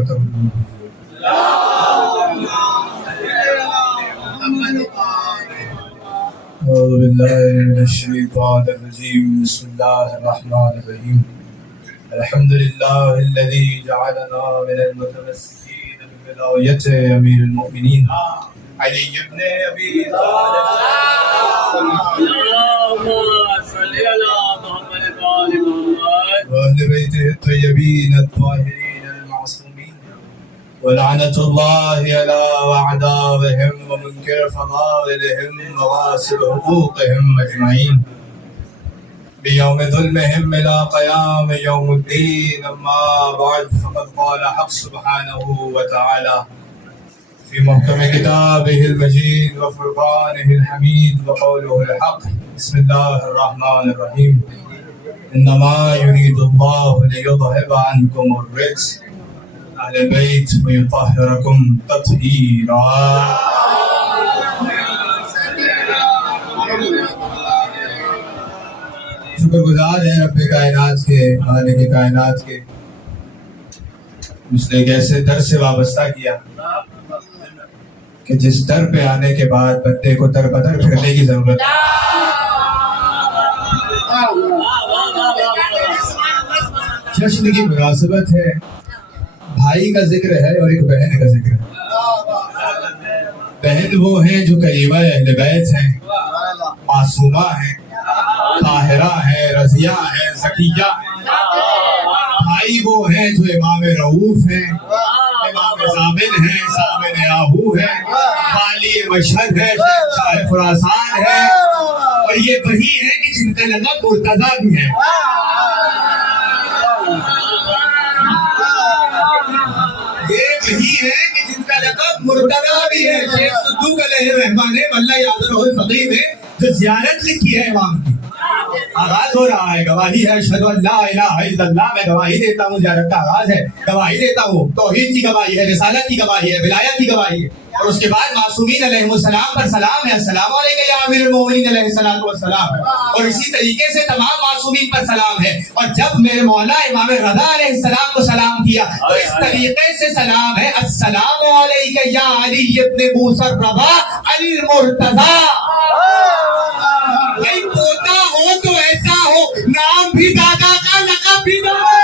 أعوذ بالله من الشيطان الرجيم بسم الله الرحمن الرحيم الحمد لله الذي جعلنا من المتمسكين بولاية أمير المؤمنين علي بن أبي طالب اللهم صل على محمد وآل محمد وأهل بيته الطيبين الطاهرين المعصومين ولعنة الله على أعدائهم ومنكر فضائلهم وغاصب حقوقهم أجمعين بيوم ظلمهم إلى قيام يوم الدين. أما بعد فقد قال حق سبحانه وتعالى في محكم كتابه المجيد وفرقانه الحميد وقوله الحق بسم الله الرحمن الرحيم إنما يريد الله ليذهب عنكم الرجس أهل البيت ويطهركم تطهيرا. شکر گزار ہیں رب کائنات کے، مالک کائنات کے، اس نے ایک ایسے در سے وابستہ کیا کہ جس در پہ آنے کے بعد بندے کو در بدر پھرنے کی ضرورت ہے. جشن کی مناسبت ہے، بھائی کا ذکر ہے اور ایک بہن کا ذکر ہے. بہن وہ ہیں جو قریبہ اہل بیت ہیں، معصومہ ہیں، طاہرہ ہیں، رضیہ ہیں، زکیہ ہیں. بھائی وہ ہیں جو امام رؤوف ہیں، امام زامن ہیں، زامن آہو ہیں، والی مشہد ہے، شاہ خراسان ہے، اور یہ وہی ہیں کہ جن کا لقب مرتضیٰ بھی ہے. یہ وہی ہے کہ جن کا لقب مرتضیٰ بھی ہے. شیخ صدوق علیہ الرحمٰن نے واللہ یاد رہو الفقیہ میں جو زیارت لکھی ہے امام کی، آغاز ہو رہا ہے، گواہی ہے اشہد ان لا الہ الا اللہ، میں گواہی دیتا ہوں، زیارت کا آغاز ہے، گواہی دیتا ہوں، توحید کی گواہی ہے، رسالت کی گواہی ہے، ولایت کی گواہی ہے. اور اس کے بعد معصومین علیہ السلام پر سلام ہے، السلام علیکم یا امیر المومنین علیہ السلام ہے. اور اسی طریقے سے تمام معصومین پر سلام ہے. اور جب میرے مولا امام رضا علیہ السلام کو سلام کیا تو اس طریقے سے سلام ہے، السلام علیکم یا علی ابن موسیٰ الرضا علی المرتضیٰ. بھائی پوتا ہو تو ایسا ہو، نام بھی دادا کا، لقب بھی دادا.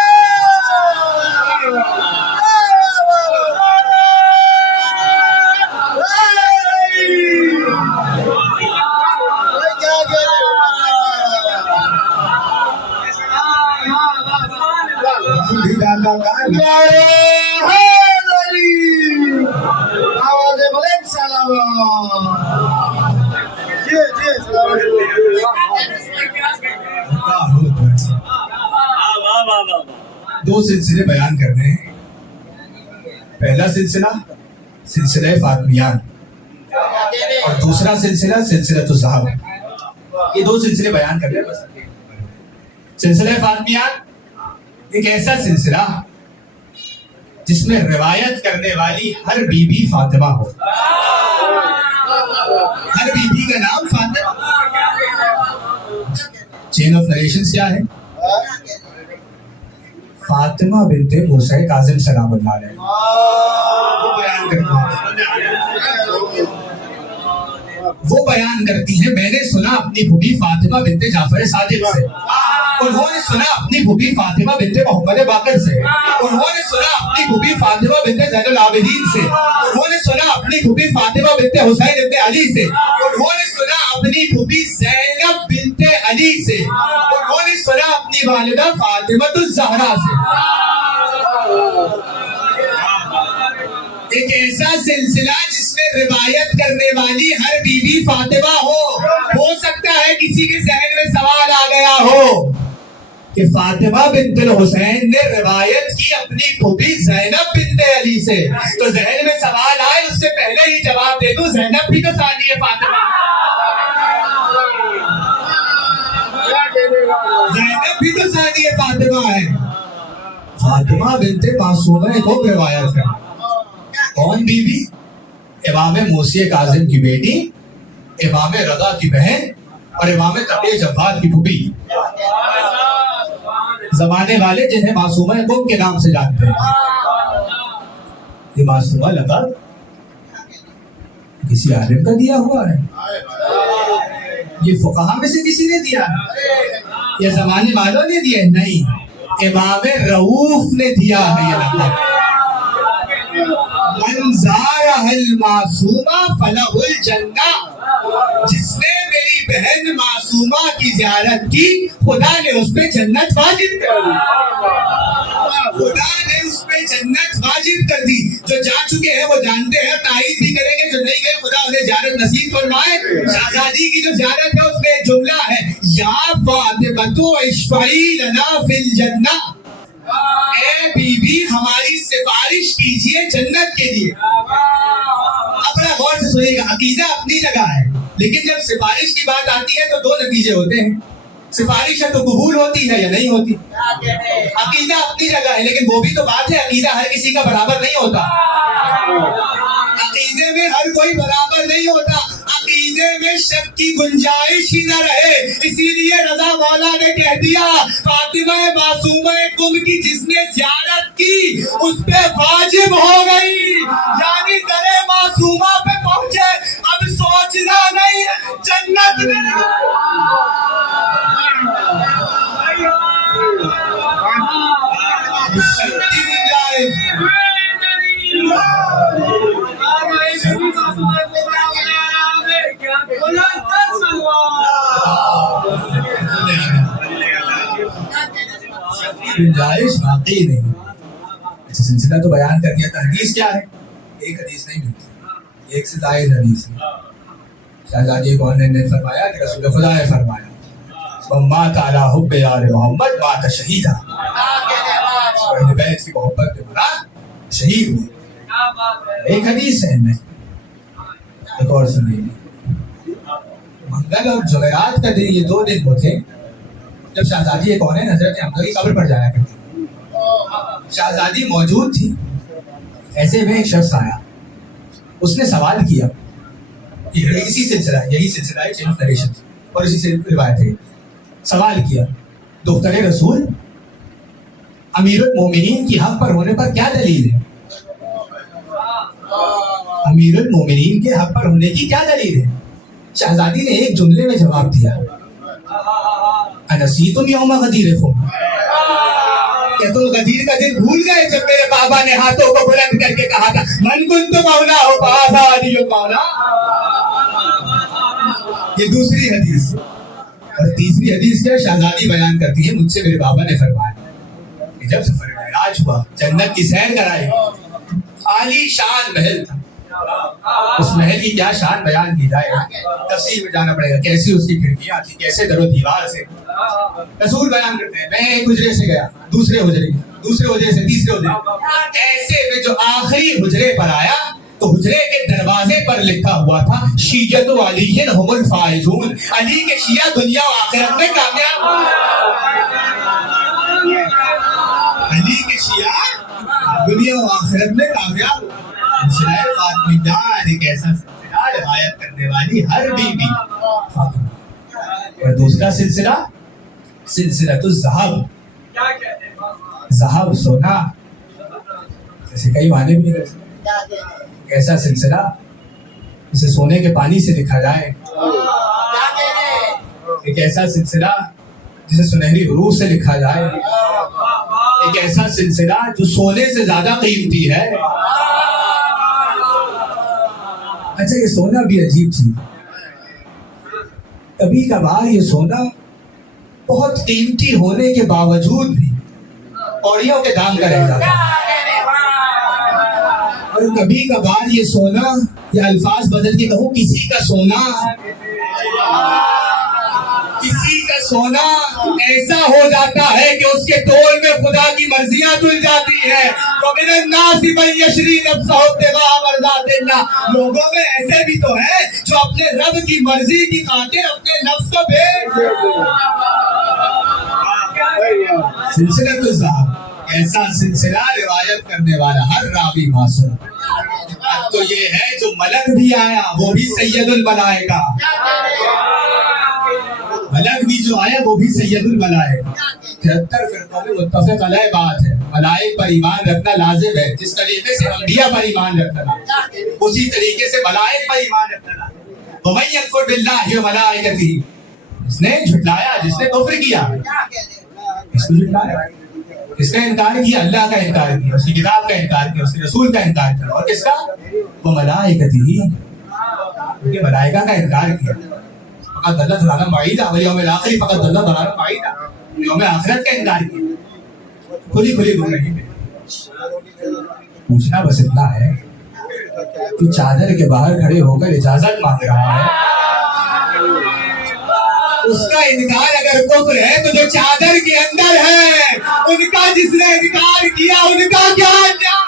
دو سلسلے بیان کرنے ہیں. پہلا سلسلہ سلسلہ فاطمیان اور دوسرا سلسلہ سلسلۃ الذہب. یہ دو سلسلے بیان کرنے ہیں. سلسلہ فاطمیان ایک ایسا سلسلہ جس میں روایت کرنے والی ہر بی بی فاطمہ ہو. ہر بی بی کا نام فاطمہ. چین آف نریشنز کیا ہے؟ فاطمہ بنت موسیٰ کاظم سلام اللہ علیہ وہ بیان کرتی ہیں، میں نے سنا اپنی پھوپھی فاطمہ بنت جعفر صادق سے، انہوں نے سنا اپنی پھوپھی فاطمہ بنت محمد باقر سے، انہوں نے سنا اپنی پھوپھی فاطمہ بنت زین العابدین سے، انہوں نے سنا اپنی پھوپھی فاطمہ بنت حسین بنت علی سے، انہوں نے سنا اپنی پھوپھی زینب بنت علی سے، انہوں نے سنا اپنی والدہ فاطمہ الزہرا سے. ایک ایسا سلسلہ جس میں روایت کرنے والی ہر بی بی فاطمہ ہو سکتا ہے کسی کے ذہن میں سوال آ گیا ہو کہ فاطمہ بنت الحسین نے روایت کی اپنی پھوپھی زینب بنت علی سے، تو ذہن میں سوال آئے اس سے پہلے ہی جواب دے دوں، زینب بھی تو ثانی ہے فاطمہ. زینب بھی تو ثانی ہے فاطمہ ہے. فاطمہ بنت معصومہ کو روایت ہے. کون بی بی؟ امام موسیٰ کاظم کی بیٹی، امام رضا کی بہن اور امام تقی جواد کی پھوپھی. زمانے والے جنہیں معصومہ قوم کے نام سے جانتے ہیں. یہ معصومہ لگا کسی عالم کا دیا ہوا ہے، یہ فقہا میں سے کسی نے دیا ہے، یہ زمانے والوں نے دیا ہے؟ نہیں، امام رؤوف نے دیا ہے یہ لقب۔ من زارہ المعصومہ فلہ الجنہ، جس نے میری بہن معصومہ کی زیارت کی خدا نے اس پہ جنت واجب کر دی، خدا نے اس پہ جنت واجب کر دی۔ جو جا چکے ہیں وہ جانتے ہیں، تائید بھی کریں گے، جو نہیں گئے خدا انہیں زیارت نصیب فرمائے۔ شہزادی کی جو زیارت ہے اس میں ایک جملہ ہے، یا فاطمہ اشفعی لنا فی الجنہ، اے بی بی ہماری سفارش کیجئے جنت کے لیے۔ اپنا غور سے سنیے گا، عقیدہ اپنی جگہ ہے، لیکن جب سفارش کی بات آتی ہے تو دو نتیجے ہوتے ہیں، سفارش ہے تو قبول ہوتی ہے یا نہیں ہوتی۔ عقیدہ اپنی جگہ ہے، لیکن وہ بھی تو بات ہے، عقیدہ ہر کسی کا برابر نہیں ہوتا، عقیدے میں ہر کوئی برابر نہیں ہوتا، عقیدے میں شک کی گنجائش ہی نہ رہے، اسی لیے رضا مولا نے کہہ دیا فاطمہ معصومہ کم کی جس نے زیارت کی اس پہ واجب ہو گئی، یعنی در معصومہ پہ پہنچے اب سوچنا نہیں، جنت میں شک کی گنجائش۔ گنجائش واقعی نہیں۔ اچھا سلسلہ تو بیان کر دیا تھا، حدیث کیا ہے؟ ایک حدیث نہیں ملتی، ایک سے زائد حدیث ہے۔ شہزادی کون نے فرمایا کہ رسول خدا نے فرمایا من مات علی حب یار محمد مات شہیدا، اہل بیت کی محبت میں مرا شہید ہوئے۔ ایک حدیث ہے میں ایک اور سن لیجیے، منگل اور جمعرات کا دن یہ دو دن وہ تھے جب شہزادی کونین حضرت حمزہ کی قبر پر جایا کرتی، شہزادی موجود تھی، ایسے میں ایک شخص آیا، اس نے سوال کیا، اسی سلسلہ یہی سلسلہ ہے چین آف نریشن اور اسی سے روایت ہے، سوال کیا دختر رسول امیر المومنین کی حق پر ہونے پر کیا دلیل ہے؟ امیر المومنین کے حق پر ہونے کی کیا دلیل ہے؟ شہزادی نے ایک جملے میں جواب دیا، انسیتم یوم غدیرکم، کیا تم غدیر کا دن بھول گئے جب میرے بابا نے ہاتھوں کو بلند کر کے کہا تھا من کنت مولا ہو فہذا علی المولا؟ یہ دوسری حدیث۔ اور تیسری حدیث کیا شہزادی بیان کرتی ہے، مجھ سے میرے بابا نے فرمایا کہ جب سفر معراج ہوا جنت کی سیر کرائی، عالی شان محل تھا، اس محل کی کیا شان بیان کی جائے، تفصیل میں جانا پڑے گا، کیسی اس کی کھڑکیاں تھی، کیسے در و دیوار سے رسول بیان کرتے ہیں میں ایک حجرے سے گیا دوسرے حجرے سے تیسرے حجرے، ایسے میں جو آخری حجرے پر آیا تو حجرے کے دروازے پر لکھا ہوا تھا شیعۃ علی هم الفائزون، علی کے شیعہ دنیا و آخرت میں کامیاب، علی کے شیعہ دنیا و آخرت میں کامیاب۔ سلسلہ فاطمیدار ایک ایسا سلسلہ روایت کرنے والی ہر بی بی فاطمہ۔ اور دوسرا سلسلہ سلسلۃ الذہب، ذہب سونا، جیسے کئی معنی بھی نہیں کر سکتے، ایسا سلسلہ جسے سونے کے پانی سے لکھا جائے، ایک ایسا سلسلہ جسے سنہری حروف سے لکھا جائے، ایک ایسا سلسلہ جو سونے سے زیادہ قیمتی ہے۔ اچھا یہ سونا بھی عجیب چیز، کبھی کبھار یہ سونا بہت قیمتی ہونے کے باوجود بھی اوڑیوں کے دام کا رہ جاتا ہے، اور کبھی کبھار یہ سونا، یہ الفاظ بدل کے کہوں، کسی کا سونا ایسا ہو جاتا ہے کہ اس کے تول میں خدا کی مرضیاں تل جاتی ہیں۔ وَمِنَ النَّاسِ مَن يَشْرِي نَفْسَهُ ابْتِغَاءَ مَرْضَاتِ اللَّهِ، لوگوں میں ایسے بھی تو ہیں جو اپنے رب کی مرضی کی خاطر اپنے نفس کو بیچ دیتے ہیں۔ سلسلۃ الذہب ایسا سلسلہ روایت کرنے والا ہر راوی معصوم۔ اب تو یہ ہے جو ملک بھی آیا وہ بھی سید الملائکہ، ملک بھی جو آیا وہ بھی سید الملائکہ۔ 73 فرقوں میں متفق علیہ بات ہے، ملائک پر ایمان رکھنا لازم ہے. جس طریقے سے انبیاء پر ایمان رکھنا لازم ہے اسی طریقے سے ملائک پر ایمان رکھنا لازم ہے. وَمَن يَكْفُرْ بِاللَّهِ وَمَلَائِكَتِهِ, جس نے جھٹلایا, جس نے کفر کیا, اس نے جھٹلایا, اس کا انکار کیا, اللہ کا انکار کیا, اس کی کتاب کا انکار کیا, اس کے رسول کا انکار کیا, اور کس کا؟ وَمَلَائِكَتِهِ, کیونکہ ملائکہ کا انکار کیا. فقط اللہ تعالیٰ معیدہ والیوم الآخر, فقط اللہ تعالیٰ معیدہ, یوم آخرت کا انکار کیا. کھلی گمراہی میں. پوچھنا بس اتنا ہے کہ چادر کے باہر کھڑے ہو کر اجازت مانگ رہا ہے, اس کا انکار اگر کفر ہے تو جو چادر کے اندر ہے ان کا جس نے انکار کیا ان کا کیا انجام؟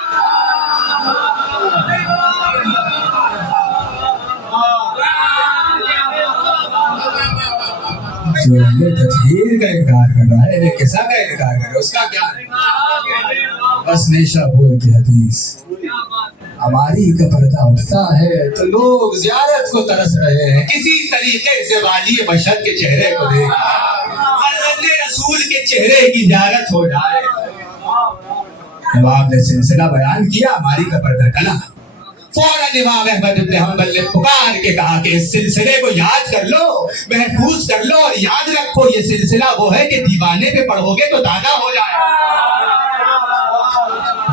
جو یہ تطہیر کا انکار کر رہا ہے, کسا کا انکار کر رہا ہے, اس کا کیا ہے؟ بس نیشہ بول کی حدیث, ہماری کا پردہ اٹھتا ہے تو لوگ زیارت کو ترس رہے ہیں, کسی طریقے سے والی بشر کے چہرے کو دیکھ, فرزند رسول کے چہرے کی زیارت ہو جائے. امام نے سلسلہ بیان کیا, ہماری کا پردہ ٹلا. فوراً امام احمد بن حنبل نے پکار کے کہا کہ اس سلسلے کو یاد کر لو, محفوظ کر لو, اور یاد رکھو یہ سلسلہ وہ ہے کہ دیوانے پہ پڑھو گے تو دانا ہو جائے گا,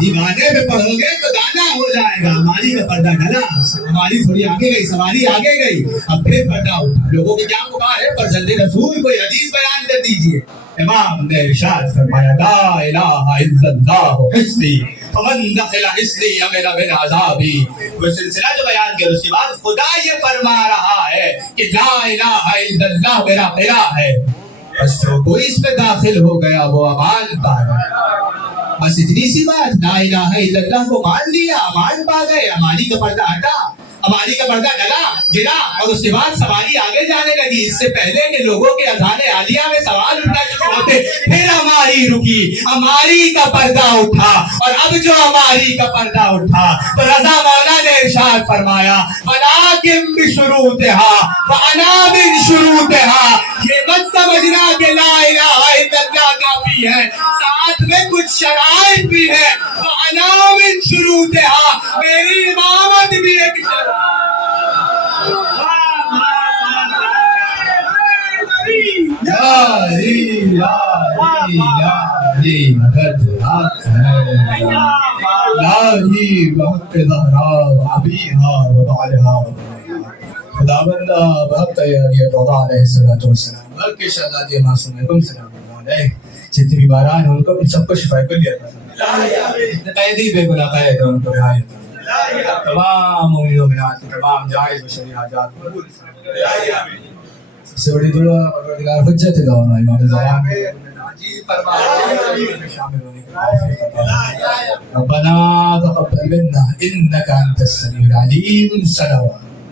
دیوانے پہ پڑھو گے تو دانا ہو جائے گا. ہماری کا پردہ ڈلا, ہماری تھوڑی آگے گئی, سواری آگے گئی, اب پھر پردہ اٹھا. لوگوں کی کیا پکار ہے؟ فرزند رسول کوئی حدیث بیان کر دیجئے. امام نے ارشاد فرمایا, لا الہ الا اللہ حسنی فمن دخل حسنی امن من عذابی. وہ سلسلہ جو بیان کیا, اس کے بعد خدا یہ فرما رہا ہے کہ لا الہ الا اللہ میرا قلعہ ہے, بس جو کوئی اس میں داخل ہو گیا وہ امان پا گیا. بس اتنی سی بات, لا الہ الا اللہ کو مان لیا, امان پا گئے. ہماری کا پردہ ہٹا, ہماری کا پردہ ڈلا, گرا, اور اس کے بعد سواری آگے جانے لگی. اس سے پہلے کہ لوگوں کے اذان عالیہ میں سوال اٹھنا شروع ہوتے, پھر ہماری رکی, ہماری کا پردہ اٹھا. اور اب جو ہماری کا پردہ اٹھا تو رضا مولا نے ارشاد فرمایا, وَلَٰكِن بِشُرُوطِهَا وَأَنَا مِن شُرُوطِهَا. یہ مت سمجھنا کہ لا الہ الا اللہ کافی ہے, ساتھ میں کچھ شرائط بھی ہے. وَأَنَا مِن شُرُوطِهَا, میری امامت بھی ایک شرط. خدا بندہ بہت تیاری رضا علیہ السلام بلکہ شہزادی معصوم ہے, تم سلام علیہ. جتنی بھی باران ہیں ان کو سب کو شفا کر لیا تھا, جتنے قیدی بے گناہ قید ہیں ان کو رہائی تھا. تمام مومنین و مومنات کی تمام جائز و شرعی حاجات قبول فرمائے. سب سے بڑی دعا پروردگار حجت دعوانا امام زمان شامل ہونے کی توفیق عطا. ربنا تقبل منا انك انت السميع العليم. صلوات